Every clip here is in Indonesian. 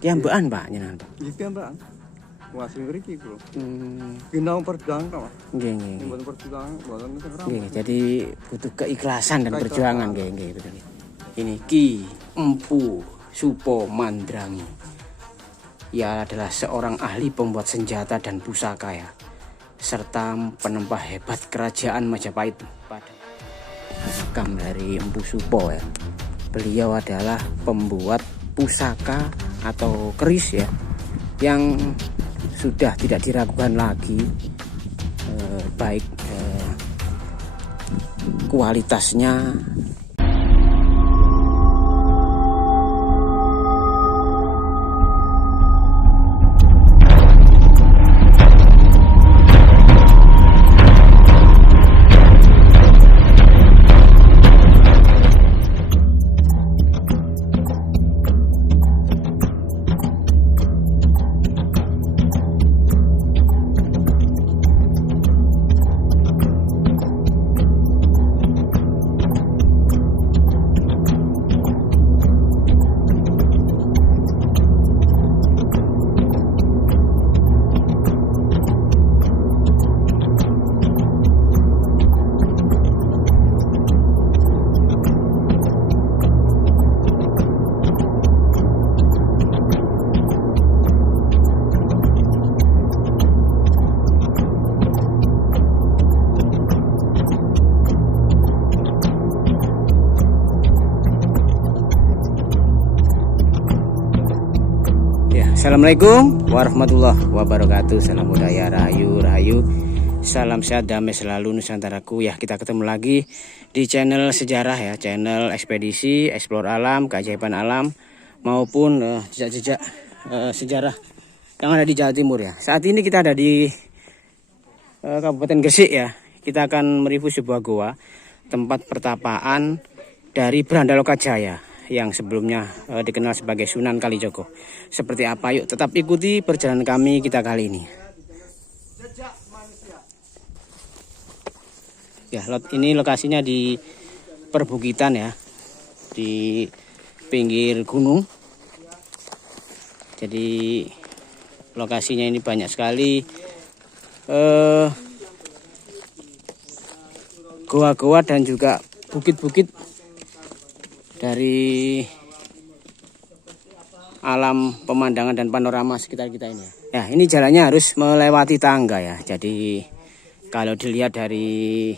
Kiambekan Pak jenengan Pak. Nggih piyambakan. Wah sing mriki kula. Ginau perjuangan Pak. Nggih nggih. Mboten perjuangan, mboten terang. Nggih, jadi butuh keikhlasan dan perjuangan nggih betul. Ini Ki Empu Supo Mandrangi. Ia adalah seorang ahli pembuat senjata dan pusaka ya, serta penempah hebat kerajaan Majapahit. Pada makam dari Empu Supo ya, beliau adalah pembuat pusaka atau keris ya, yang sudah tidak diragukan lagi baik kualitasnya. Assalamualaikum warahmatullahi wabarakatuh. Salam budaya, rahayu. Salam sehat, damai selalu Nusantaraku ya. Kita ketemu lagi di channel sejarah ya, channel ekspedisi, eksplor alam, keajaiban alam maupun jejak-jejak sejarah yang ada di Jawa Timur ya. Saat ini kita ada di Kabupaten Gresik ya. Kita akan mereview sebuah goa, tempat pertapaan dari Brandaloka Jaya yang sebelumnya dikenal sebagai Sunan Kalijogo. Seperti apa? Yuk tetap ikuti perjalanan kami kita kali ini. Ya, ini lokasinya di perbukitan ya, di pinggir gunung. Jadi lokasinya ini banyak sekali goa-goa dan juga bukit-bukit dari alam pemandangan dan panorama sekitar kita ini ya. Ya, ini jalannya harus melewati tangga ya. Jadi kalau dilihat dari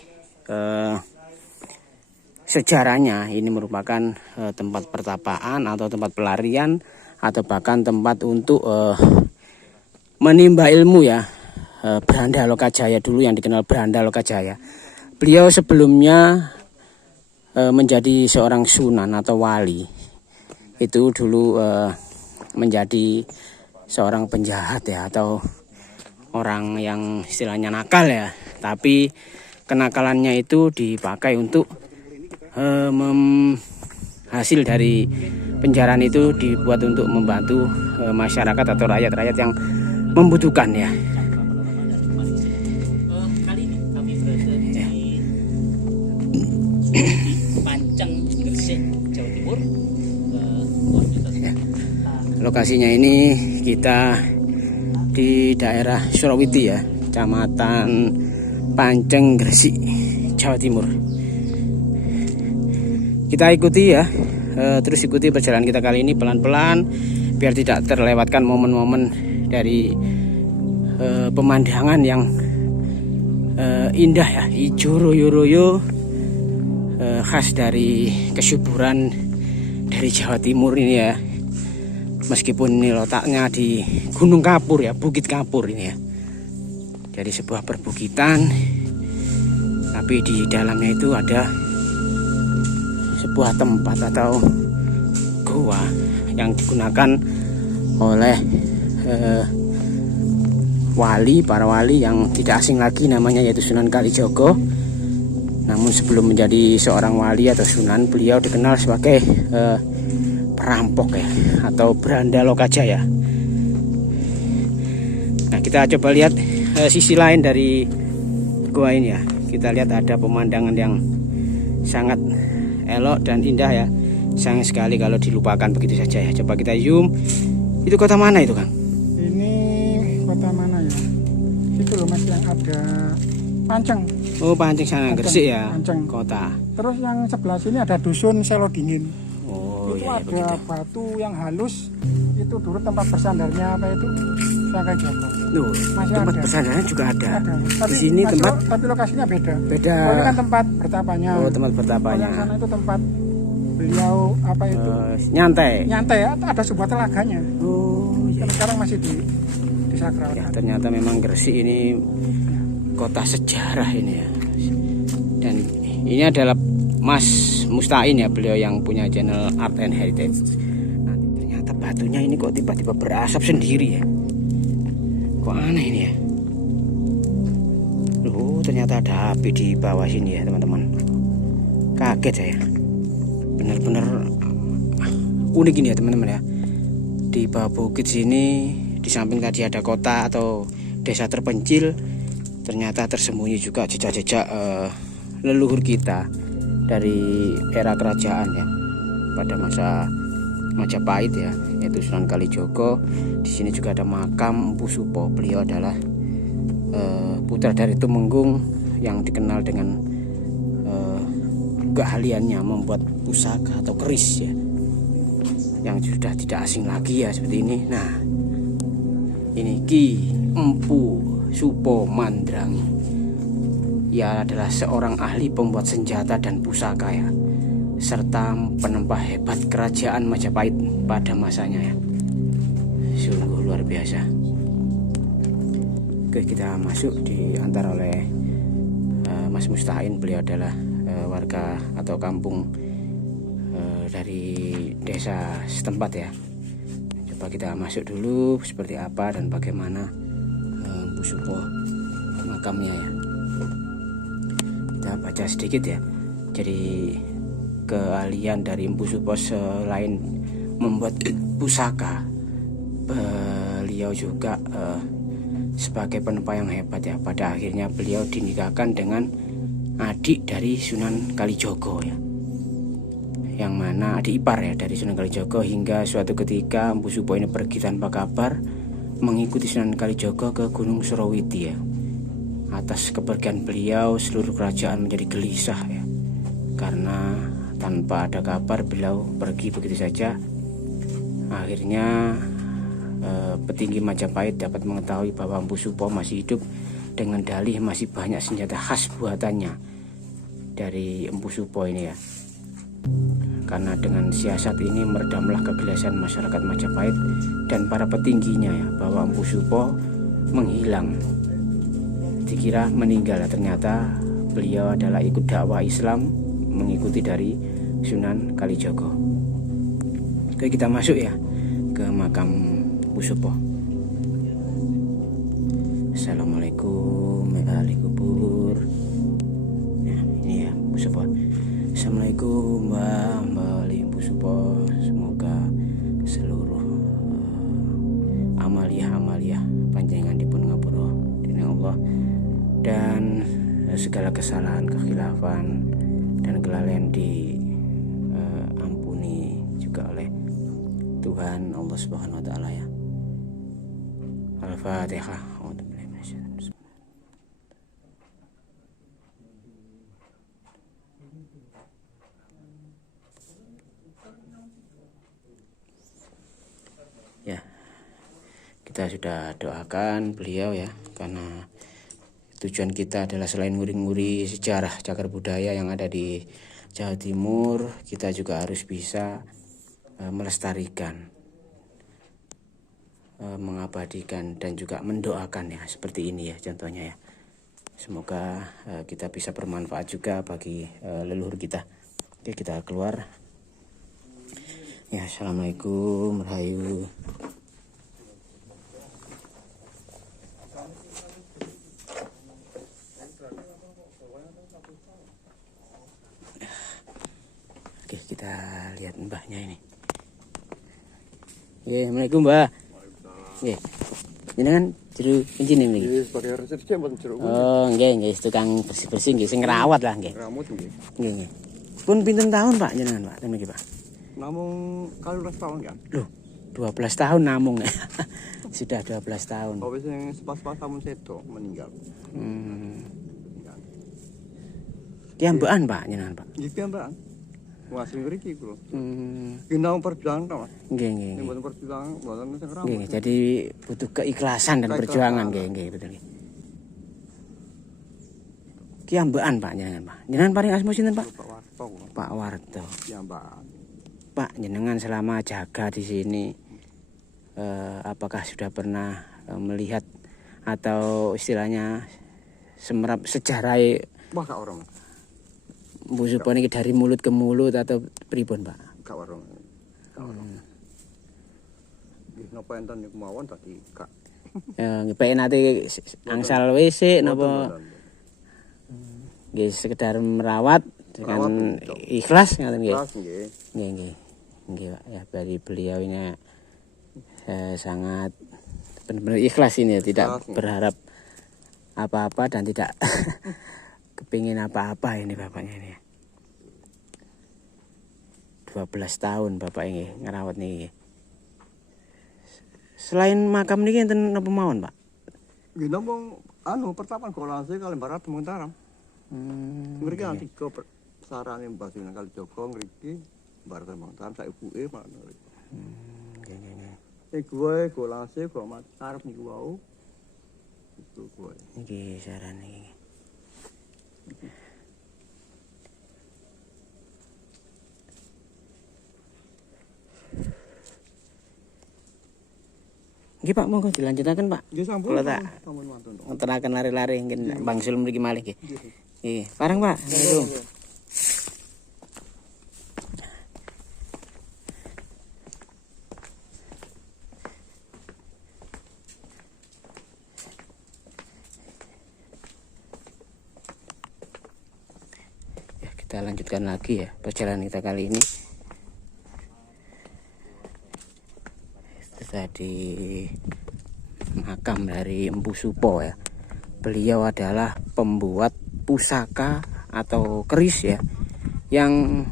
sejarahnya, ini merupakan tempat pertapaan atau tempat pelarian atau bahkan tempat untuk menimba ilmu ya. Brandaloka Jaya dulu yang dikenal Brandaloka Jaya. Beliau sebelumnya menjadi seorang sunan atau wali. Itu dulu menjadi seorang penjahat ya, atau orang yang istilahnya nakal ya. Tapi kenakalannya itu dipakai untuk hasil dari penjarahan itu dibuat untuk membantu masyarakat atau rakyat-rakyat yang membutuhkan ya. Kali ini kami berada di Panceng, Gresik, Jawa Timur. Lokasinya ini kita di daerah Surawiti ya, Kecamatan Panceng, Gresik, Jawa Timur. Kita ikuti ya, terus ikuti perjalanan kita kali ini pelan-pelan biar tidak terlewatkan momen-momen dari pemandangan yang indah ya, hijau royo-royo, khas dari kesuburan dari Jawa Timur ini ya. Meskipun ini letaknya di Gunung Kapur ya, Bukit Kapur ini ya. Jadi sebuah perbukitan, tapi di dalamnya itu ada sebuah tempat atau goa yang digunakan oleh para wali yang tidak asing lagi, namanya yaitu Sunan Kalijogo. Namun sebelum menjadi seorang wali atau sunan, beliau dikenal sebagai perampok ya, atau Brandaloka Jaya. Nah, kita coba lihat sisi lain dari gua ini ya. Kita lihat ada pemandangan yang sangat elok dan indah ya. Sayang sekali kalau dilupakan begitu saja ya. Coba kita zoom Itu kota mana itu, Kang? Ini kota mana ya? Itu loh Mas yang ada Panceng. Oh, Panceng sana, Gresik ya. Panceng. Kota. Terus yang sebelah sini ada dusun Selo Dingin. Oh, Itu iya, ada begitu. batu yang halus. Itu dulu tempat bersandarnya apa itu? Sunan Joko. Loh, Masih tempat ada. bersandaran juga ada. Ada. Di sini tempat tapi lokasinya beda. beda. Oh, ini kan tempat bertapanya. Oh, tempat Kalau bertapanya. yang sana itu tempat beliau apa itu? Nyantai. Nyantai ya, ada sebuah telaganya. Oh, iya. Tapi sekarang masih di sakral. Ya, ternyata memang Gresik ini kota sejarah ini ya. Dan ini adalah Mas Mustain ya, beliau yang punya channel Art and Heritage. Nanti ternyata batunya ini kok tiba-tiba berasap sendiri ya. Kok aneh ini ya. Loh, ternyata ada api di bawah sini ya, teman-teman. Kaget saya. Benar-benar unik ini ya, teman-teman ya. Di bawah bukit sini, di samping tadi ada kota atau desa terpencil, ternyata tersembunyi juga jejak-jejak leluhur kita dari era kerajaan ya, pada masa Majapahit ya, yaitu Sunan Kalijogo. Di sini juga ada makam Empu Supo. Beliau adalah putra dari Tumenggung yang dikenal dengan keahliannya membuat pusaka atau keris ya, yang sudah tidak asing lagi ya, seperti ini. Nah, ini Ki Empu Supo Mandrangi. Ia adalah seorang ahli pembuat senjata dan pusaka ya, serta penempah hebat kerajaan Majapahit pada masanya ya. Sungguh luar biasa. Oke, kita masuk diantar oleh Mas Mustain. Beliau adalah warga atau kampung dari desa setempat ya. Coba kita masuk dulu seperti apa dan bagaimana Empu Supo makamnya ya. Kita baca sedikit ya. Jadi keahlian dari Empu Supo selain membuat pusaka, beliau juga sebagai penempah yang hebat ya. Pada akhirnya beliau dinikahkan dengan adik dari Sunan Kalijogo ya, yang mana adik ipar ya dari Sunan Kalijogo. Hingga suatu ketika Empu Supo ini pergi tanpa kabar mengikuti Sunan Kalijogo ke Gunung Surawiti ya. Atas kepergian beliau, seluruh kerajaan menjadi gelisah ya, karena tanpa ada kabar beliau pergi begitu saja. Akhirnya petinggi Majapahit dapat mengetahui bahwa Empu Supo masih hidup dengan dalih masih banyak senjata khas buatannya dari Empu Supo ini ya. Karena dengan siasat ini meredamlah kegelisahan masyarakat Majapahit dan para petingginya ya, bahwa Empu Supo menghilang. Dikira meninggal, ternyata beliau adalah ikut dakwah Islam mengikuti dari Sunan Kalijogo. Oke, kita masuk ya ke makam Empu Supo. Assalamualaikum ahli kubur. Nah, ini ya Empu Supo. Assalamualaikum Mbak Empu Supo. Semoga seluruh amalia panjenengan dipun ngapura dening Allah, dan segala kesalahan, kekhilafan dan kelalaian diampuni juga oleh Tuhan Allah Subhanahu wa taala ya. Al-Fatihah. Ya, kita sudah doakan beliau ya, karena tujuan kita adalah selain nguri-nguri sejarah cagar budaya yang ada di Jawa Timur, kita juga harus bisa melestarikan, mengabadikan dan juga mendoakan ya, seperti ini ya contohnya ya. Semoga kita bisa bermanfaat juga bagi leluhur kita. Oke, kita keluar ya. Assalamualaikum, rahayu. Oke, kita lihat mbahnya ini. Assalamualaikum Mbah. Nggih. Jenengan jero encin iki. Nggih, sebagai resepsi mboten jeruk. Oh, nggih, tukang bersih-bersih nggih, sing ngrawat lah nggih. Rambut nggih. Nggih. Pun pinten tahun Pak jenengan Pak? Ten iki Pak. Namung 12 tahun kan. Loh, 12 tahun namung. Sudah 12 tahun. Kok wis sing pas-pas tamun sedo meninggal. Kiambekan Pak jenengan Pak. Nggih piyambakan. Wah sing mriki kula. Gendang perjuangan to, Mas. Nggih nggih. Nek mboten perjuangan mboten sing Nggih, rawuh. jadi butuh keikhlasan dan perjuangan nggih betul nggih. Kiambekan Pak jenengan Pak. Jenengan paling asma sinten Pak? Pak Warto kula. Pak Warto. Piyambakan. Pak jenengan selama jaga di sini apakah sudah pernah melihat atau istilahnya semerap sejarah Wah gak orang. Bu Supo niki dari mulut ke mulut atau pripun Pak? Gak orang. Gak orang. Nggih napa enten niku mawon tadi gak. Ngepeken nate angsal WC napa Mboten. nggih sekedar merawat dengan Merawat, ikhlas ngoten nggih. Kelas nggih. Nggih. Nggih Pak ya dari beliau ini sangat benar-benar ikhlas ini ya, tidak Ikhlas, berharap apa-apa dan tidak kepingin apa-apa ini bapaknya ini. 12 tahun bapak ini ngerawat nih. Selain makam niki enten napa mawon, Pak? Nggih namung pertapan golase kali barat Mentaram. Mriki ana 3 sarane Mbah Sunan Kalijaga ngriki barat Mentaram sak ibuke makno. Nggih nggih. Gue golase kok arep niku wau. Itu gue. Niki sarane iki. Nggih Pak, monggo dilanjutaken Pak. Nggih sampun. Kula tak Sampun wonten to. ngenteraken lari-lari mungkin bangsul mriki malih nggih. Nggih, parang Pak. Assalamualaikum. Ya, kita lanjutkan lagi ya perjalanan kita kali ini. Itu tadi makam dari Empu Supo ya. Beliau adalah pembuat pusaka atau keris ya, yang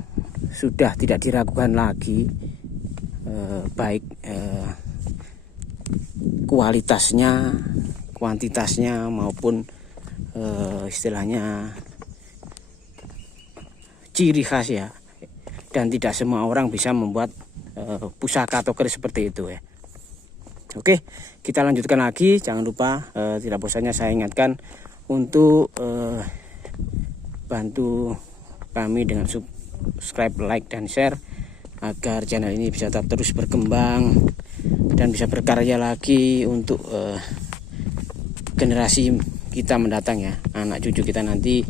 sudah tidak diragukan lagi baik kualitasnya, kuantitasnya maupun istilahnya ciri khas ya. Dan tidak semua orang bisa membuat pusaka atau keris seperti itu ya. Oke, kita lanjutkan lagi. Jangan lupa tidak bosannya saya ingatkan untuk bantu kami dengan subscribe, like, dan share agar channel ini bisa tetap terus berkembang dan bisa berkarya lagi untuk generasi kita mendatang ya, anak cucu kita nanti.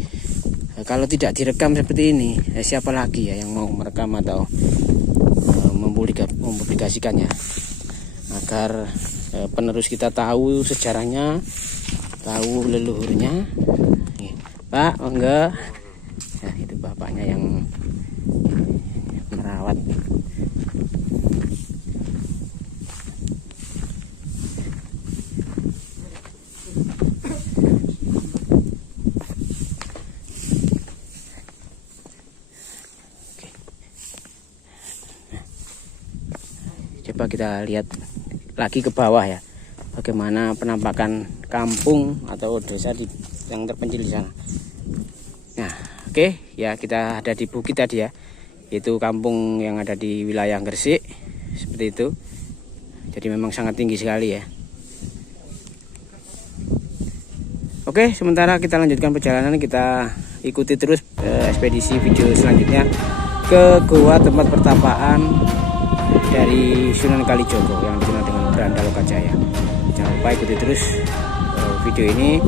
Kalau tidak direkam seperti ini, siapa lagi ya yang mau merekam atau mempublikasikannya, agar penerus kita tahu sejarahnya, tahu leluhurnya. Nih, Pak, enggak. Nah, itu bapaknya yang merawat. Coba kita lihat lagi ke bawah ya, bagaimana penampakan kampung atau desa yang terpencil di sana. Nah, oke ya, kita ada di bukit tadi ya, itu kampung yang ada di wilayah Gresik seperti itu. Jadi memang sangat tinggi sekali ya. Oke, sementara kita lanjutkan perjalanan, kita ikuti terus ekspedisi video selanjutnya ke gua tempat pertapaan dari Sunan Kalijogo yang dikenal dengan Beranda Lokajaya. Jangan lupa ikuti terus video ini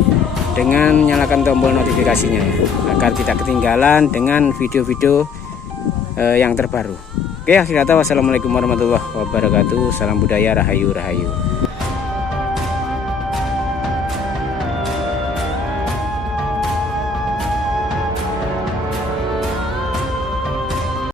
dengan nyalakan tombol notifikasinya ya, agar tidak ketinggalan dengan video-video yang terbaru. Oke, akhir kata wassalamualaikum warahmatullahi wabarakatuh. Salam budaya, rahayu rahayu.